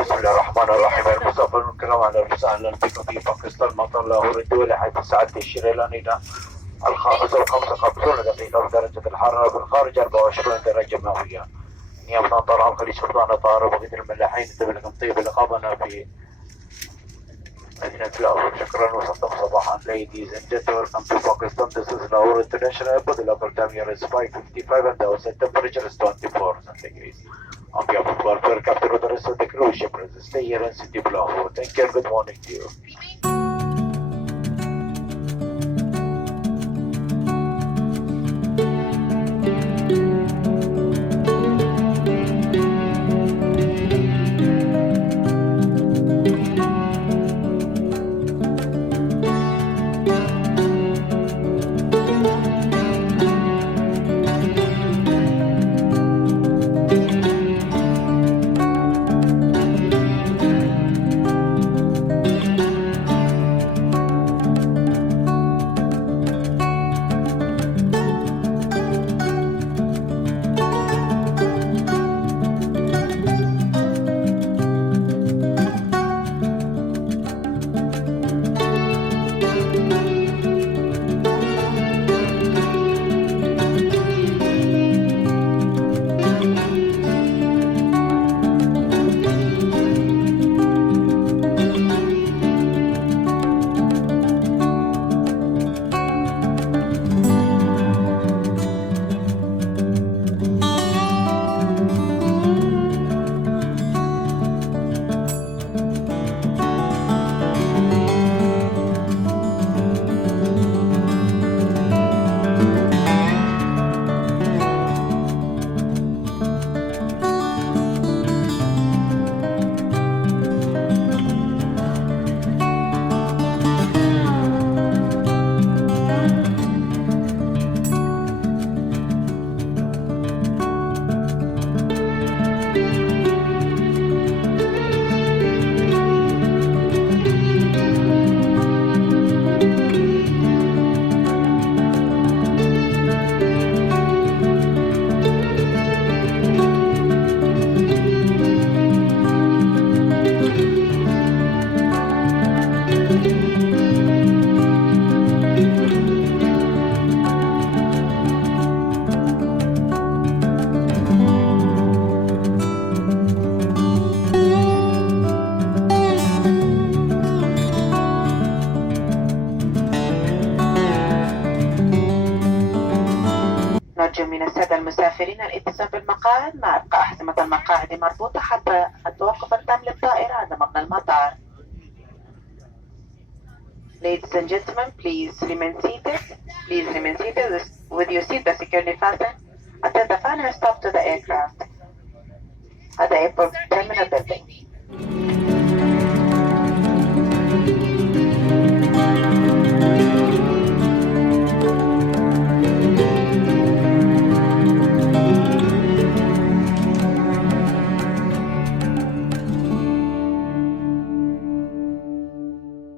بسم الله الرحمن الرحيم. المسافرون الكرام، اهلا وسهلا بكم في باكستان مطار لاهور الدولي، حيث الساعة الشريلانية 5:55 دقيقة، ودرجة الحرارة بالخارج 24 درجة مئوية. نيابة عن طيران خليج سلطان طائرة بقية الملاحين، نتمنى لكم طيب لقاءنا في مدينة لاهور. شكرا وصلتم صباحا. Ladies and gentlemen, welcome to Pakistan. This is Lahore International Airport. The local time here is 5:55 and the outside temperature is 24 degrees. On behalf of welfare captain of the rest of the cruise ship, stay here in city of Lahore. Thank you and good morning to you. نرجو من السادة المسافرين الاتصال بالمقاعد مع إبقاء أحزمة المقاعد مربوطة حتى التوقف التام للطائرة عند مبنى المطار. Ladies and gentlemen, please remain seated. Please remain seated with your seatbelt securely fastened until the final stop to the aircraft at the airport terminal building.